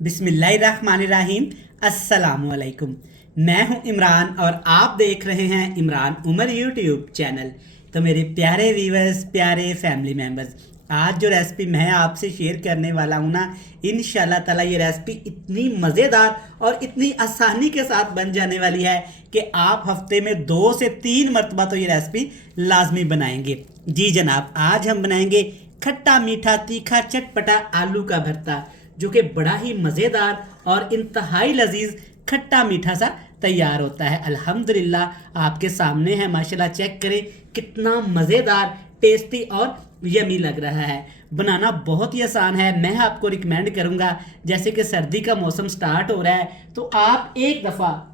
बिस्मिल्लाहिर्रहमानिर्रहीम। अस्सलामुअलैकुम। मैं हूं इमरान और आप देख रहे हैं इमरान उमर यूट्यूब चैनल। तो मेरे प्यारे व्यूअर्स, प्यारे फैमिली मेम्बर्स, आज जो रेसिपी मैं आपसे शेयर करने वाला हूं ना, इंशाल्लाह ताला ये रेसिपी इतनी मज़ेदार और इतनी आसानी के साथ बन जाने वाली है कि आप हफ्ते में 2 से 3 मरतबा तो ये रेसिपी लाजमी बनाएंगे। जी जनाब, आज हम बनाएंगे खट्टा मीठा तीखा चटपटा आलू का भरता, जो कि बड़ा ही मज़ेदार और इंतहाई लजीज खट्टा मीठा सा तैयार होता है। अल्हम्दुलिल्लाह आपके सामने है, माशाल्लाह चेक करें कितना मज़ेदार, टेस्टी और यमी लग रहा है। बनाना बहुत ही आसान है। मैं आपको रिकमेंड करूंगा, जैसे कि सर्दी का मौसम स्टार्ट हो रहा है, तो आप एक दफ़ा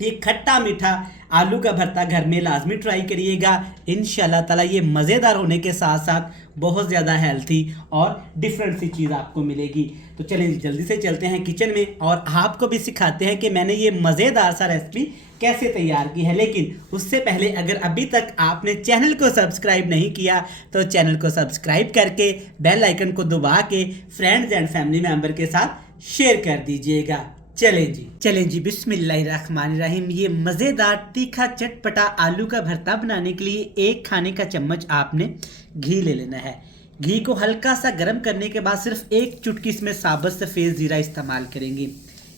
ये खट्टा मीठा आलू का भरता घर में लाजमी ट्राई करिएगा। इंशाल्लाह ताला ये मज़ेदार होने के साथ साथ बहुत ज़्यादा हेल्थी और डिफरेंट सी चीज़ आपको मिलेगी। तो चलें जल्दी से चलते हैं किचन में और आपको भी सिखाते हैं कि मैंने ये मज़ेदार सा रेसिपी कैसे तैयार की है। लेकिन उससे पहले अगर अभी तक आपने चैनल को सब्सक्राइब नहीं किया तो चैनल को सब्सक्राइब करके बेल आइकन को दबा के फ्रेंड्स एंड फैमिली मेम्बर के साथ शेयर कर दीजिएगा। चलें जी बिस्मिल्लाहिर्रहमानिर्रहीम। ये मज़ेदार तीखा चटपटा आलू का भरता बनाने के लिए 1 खाने का चम्मच आपने घी ले लेना है। घी को हल्का सा गर्म करने के बाद सिर्फ 1 चुटकी इसमें साबुत सफ़ेद ज़ीरा इस्तेमाल करेंगे।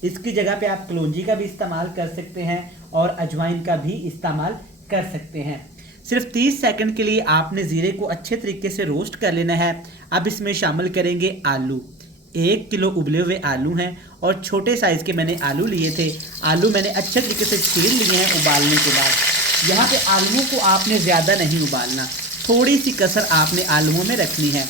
इसकी जगह पे आप कलौंजी का भी इस्तेमाल कर सकते हैं और अजवाइन का भी इस्तेमाल कर सकते हैं। सिर्फ 30 सेकंड के लिए आपने ज़ीरे को अच्छे तरीके से रोस्ट कर लेना है। अब इसमें शामिल करेंगे आलू। 1 किलो उबले हुए आलू हैं और छोटे साइज़ के मैंने आलू लिए थे। आलू मैंने अच्छे तरीके से छील लिए हैं उबालने के बाद। यहाँ पे आलूओं को आपने ज़्यादा नहीं उबालना, थोड़ी सी कसर आपने आलूओं में रखनी है।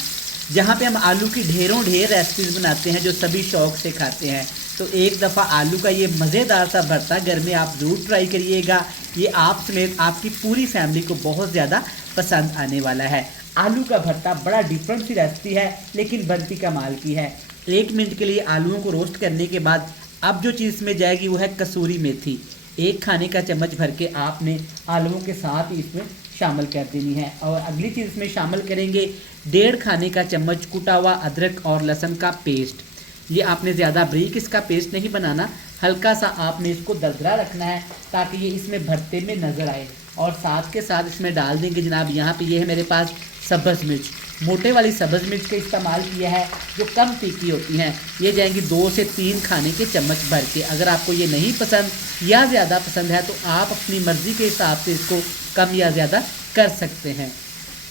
जहाँ पे हम आलू की ढेरों ढेर रेसिपीज़ बनाते हैं जो सभी शौक़ से खाते हैं, तो एक दफ़ा आलू का ये मज़ेदार सा भरता घर में आप ज़रूर ट्राई करिएगा। ये आप समेत आपकी पूरी फैमिली को बहुत ज़्यादा पसंद आने वाला है। आलू का भरता बड़ा डिफरेंट सी रेसिपी है, लेकिन बनती कमाल की है। 1 मिनट के लिए आलूओं को रोस्ट करने के बाद अब जो चीज़ इसमें जाएगी वो है कसूरी मेथी। 1 खाने का चम्मच भर के आपने आलूओं के साथ ही इसमें शामिल कर देनी है। और अगली चीज़ इसमें शामिल करेंगे 1.5 खाने का चम्मच कुटा हुआ अदरक और लहसुन का पेस्ट। ये आपने ज़्यादा बारीक इसका पेस्ट नहीं बनाना, हल्का सा आपने इसको दरदरा रखना है ताकि ये इसमें भरते में नज़र आए। और साथ के साथ इसमें डाल देंगे जनाब, यहाँ पे ये है मेरे पास सब्ज़ मिर्च। मोटे वाली सब्ज़ मिर्च का इस्तेमाल किया है जो कम तीखी होती हैं। ये जाएंगी 2 से 3 खाने के चम्मच भर के। अगर आपको ये नहीं पसंद या ज़्यादा पसंद है तो आप अपनी मर्ज़ी के हिसाब से इसको कम या ज़्यादा कर सकते हैं।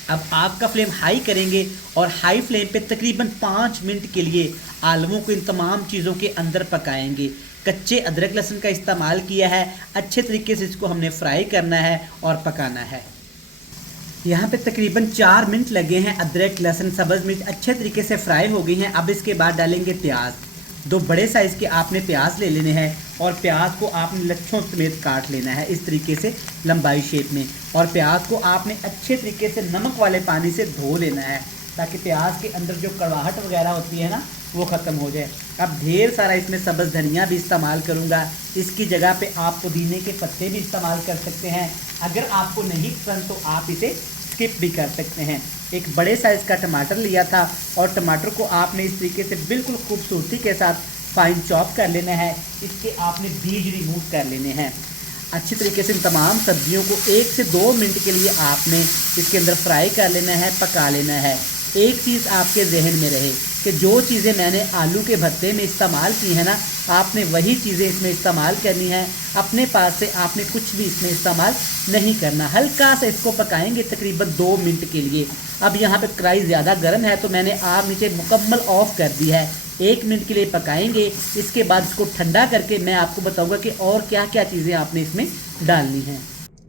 अब आपका फ्लेम हाई करेंगे और हाई फ्लेम पे तकरीबन 5 मिनट के लिए आलूओं को इन तमाम चीज़ों के अंदर पकाएंगे। कच्चे अदरक लहसुन का इस्तेमाल किया है, अच्छे तरीके से इसको हमने फ्राई करना है और पकाना है। यहाँ पे तकरीबन 4 मिनट लगे हैं। अदरक लहसुन सब्ज़ मिर्च अच्छे तरीके से फ्राई हो गई हैं। अब इसके बाद डालेंगे प्याज। 2 बड़े साइज़ के आपने प्याज ले लेने हैं और प्याज को आपने लच्छों समेत काट लेना है इस तरीके से लंबाई शेप में। और प्याज को आपने अच्छे तरीके से नमक वाले पानी से धो लेना है ताकि प्याज के अंदर जो कड़वाहट वगैरह होती है ना, वो ख़त्म हो जाए। अब ढेर सारा इसमें सब्ज़ धनिया भी इस्तेमाल करूँगा। इसकी जगह पे आप पुदीने के पत्ते भी इस्तेमाल कर सकते हैं। अगर आपको नहीं पसंद तो आप इसे स्किप भी कर सकते हैं। एक बड़े साइज़ का टमाटर लिया था और टमाटर को आपने इस तरीके से बिल्कुल खूबसूरती के साथ फाइन चॉप कर लेना है। इसके आपने बीज रिमूव कर लेने हैं। अच्छी तरीके से इन तमाम सब्जियों को 1 से 2 मिनट के लिए आपने इसके अंदर फ्राई कर लेना है, पका लेना है। एक चीज़ आपके जहन में रहे कि जो चीज़ें मैंने आलू के भरते में इस्तेमाल की है ना, आपने वही चीज़ें इसमें इस्तेमाल करनी है। अपने पास से आपने कुछ भी इसमें इस्तेमाल नहीं करना। हल्का सा इसको पकाएंगे तकरीबन 2 मिनट के लिए। अब यहाँ पे कढ़ाई ज़्यादा गर्म है तो मैंने आग नीचे मुकम्मल ऑफ़ कर दी है। 1 मिनट के लिए पकाएंगे। इसके बाद इसको ठंडा करके मैं आपको बताऊँगा कि और क्या क्या चीज़ें आपने इसमें डालनी हैं।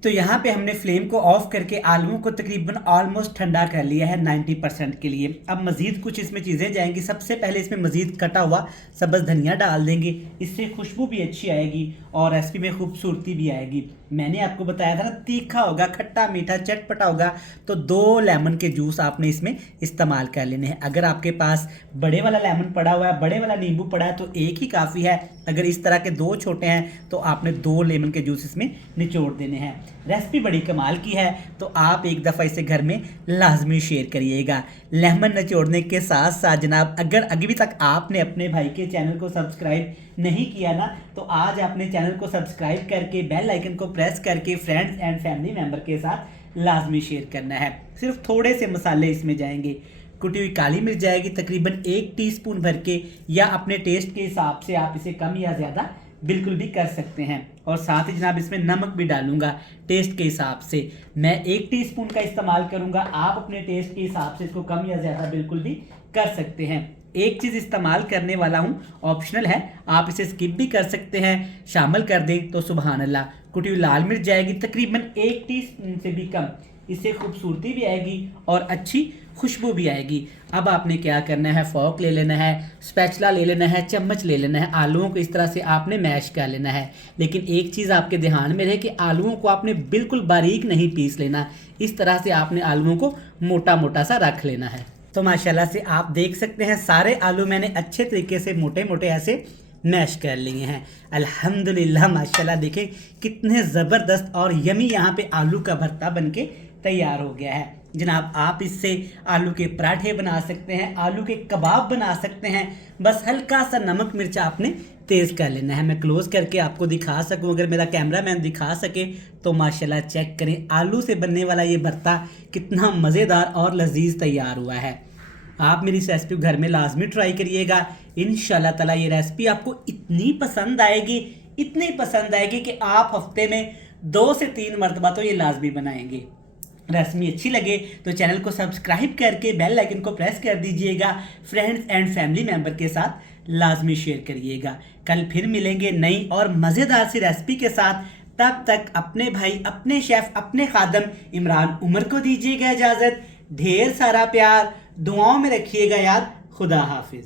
तो यहाँ पे हमने फ्लेम को ऑफ करके आलूओं को तकरीबन ऑलमोस्ट ठंडा कर लिया है 90% के लिए। अब मज़ीद कुछ इसमें चीज़ें जाएंगी। सबसे पहले इसमें मज़ीद कटा हुआ सब्ज़ धनिया डाल देंगे, इससे खुशबू भी अच्छी आएगी और रेसिपी में खूबसूरती भी आएगी। मैंने आपको बताया था ना, तीखा होगा, खट्टा मीठा चटपटा होगा, तो 2 लेमन के जूस आपने इसमें इस्तेमाल कर लेने हैं। अगर आपके पास बड़े वाला लेमन पड़ा हुआ है, बड़े वाला नींबू पड़ा है, तो 1 ही काफ़ी है। अगर इस तरह के 2 छोटे हैं तो आपने 2 लेमन के जूस इसमें निचोड़ देने हैं। रेसिपी बड़ी कमाल की है, तो आप एक दफ़ा इसे घर में लाजमी शेयर करिएगा। लेमन निचोड़ने के साथ साथ जनाब, अगर अभी तक आपने अपने भाई के चैनल को सब्सक्राइब नहीं किया ना, तो आज अपने चैनल को सब्सक्राइब करके बेल आइकन को प्रेस करके फ्रेंड्स एंड फैमिली मेम्बर के साथ लाजमी शेयर करना है। सिर्फ थोड़े से मसाले इसमें जाएंगे। कुटी हुई काली मिर्च जाएगी तकरीबन 1 टीस्पून भर के, या अपने टेस्ट के हिसाब से आप इसे कम या ज़्यादा बिल्कुल भी कर सकते हैं। और साथ ही जनाब इसमें नमक भी डालूंगा टेस्ट के हिसाब से। मैं 1 टीस्पून का इस्तेमाल करूंगा, आप अपने टेस्ट के हिसाब से इसको कम या ज़्यादा बिल्कुल भी कर सकते हैं। एक चीज़ इस्तेमाल करने वाला हूं, ऑप्शनल है, आप इसे स्किप भी कर सकते हैं, शामिल कर दें तो सुभान अल्लाह। कुटी हुई लाल मिर्च जाएगी तकरीबन 1 टीस्पून से भी कम, इससे खूबसूरती भी आएगी और अच्छी खुशबू भी आएगी। अब आपने क्या करना है, फोक ले लेना है, स्पैचुला ले लेना है, चम्मच ले लेना है, आलूओं को इस तरह से आपने मैश कर लेना है। लेकिन एक चीज़ आपके ध्यान में रहे कि आलूओं को आपने बिल्कुल बारीक नहीं पीस लेना, इस तरह से आपने आलूओं को मोटा मोटा सा रख लेना है। तो माशाल्लाह से आप देख सकते हैं सारे आलू मैंने अच्छे तरीके से मोटे मोटे ऐसे मैश कर लिए हैं। अल्हम्दुलिल्लाह माशाल्लाह, देखें कितने ज़बरदस्त और यमी यहाँ पे आलू का भरता बनके तैयार हो गया है। जनाब आप इससे आलू के पराठे बना सकते हैं, आलू के कबाब बना सकते हैं। बस हल्का सा नमक मिर्च आपने तेज़ कर लेना है। मैं क्लोज करके आपको दिखा सकूं, अगर मेरा कैमरामैन दिखा सके तो माशाल्लाह चेक करें आलू से बनने वाला ये भरता कितना मज़ेदार और लजीज तैयार हुआ है। आप मेरी इस रेसिपी घर में लाजमी ट्राई करिएगा। इंशाल्लाह ताला ये रेसिपी आपको इतनी पसंद आएगी, इतनी पसंद आएगी कि आप हफ्ते में 2 से 3 मरतबा तो ये लाजमी बनाएंगे। रेसिपी अच्छी लगे तो चैनल को सब्सक्राइब करके बेल आइकन को प्रेस कर दीजिएगा। फ्रेंड्स एंड फैमिली मेंबर के साथ लाजमी शेयर करिएगा। कल फिर मिलेंगे नई और मज़ेदार सी रेसिपी के साथ। तब तक अपने भाई, अपने शेफ, अपने खादम इमरान उमर को दीजिएगा इजाज़त। ढेर सारा प्यार, दुआओं में रखिएगा याद। खुदा हाफिज।